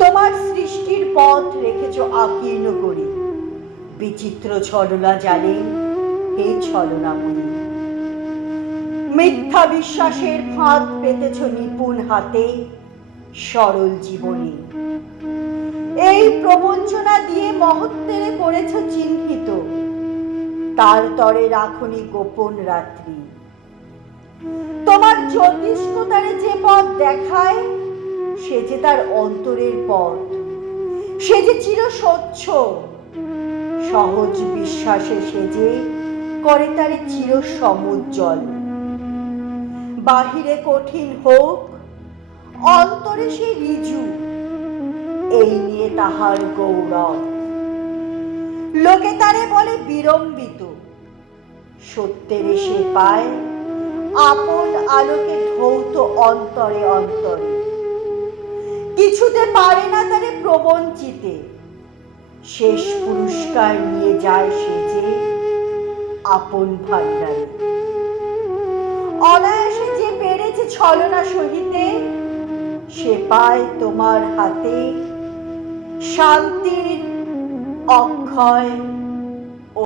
তোমার সৃষ্টির পথ রেখেছ আকীর্ণ করে। বিচিত্র ছলনা জালে হে ছলনাময়ী মিথ্যা বিশ্বাসের ফাঁদ পেতেছ নিপুণ হাতে, সরল জীবনে। এই প্রবঞ্চনা দিয়ে মহত্বেরে করেছ চিহ্নিত তার তরে রাখনি গোপন রাত্রি। তোমার জ্যোতিষ্কতারে যে পথ দেখায়, সে যে তার অন্তরের পথ। সে যে চির স্বচ্ছ, সহজ বিশ্বাসে সেজে করে তারে চির সমুজ্জ্বল। বাহিরে কঠিন হোক, অন্তরে সে রিজু, এই নিয়ে তাহার গৌরব। লোকে তারে বলে বিড়ম্বিত, সত্যের সে পায় আপন আলোকে ধৌত অন্তরে অন্তরে। কিছুতে পারে না তারে প্রবঞ্চিতে। শেষ পুরস্কার নিয়ে যায় সে যে আপন ভান্ডারে অনায়াসে যে পেরেছে ছলনা সহিতে, সে পায় তোমার হাতে শান্তির অক্ষয় ও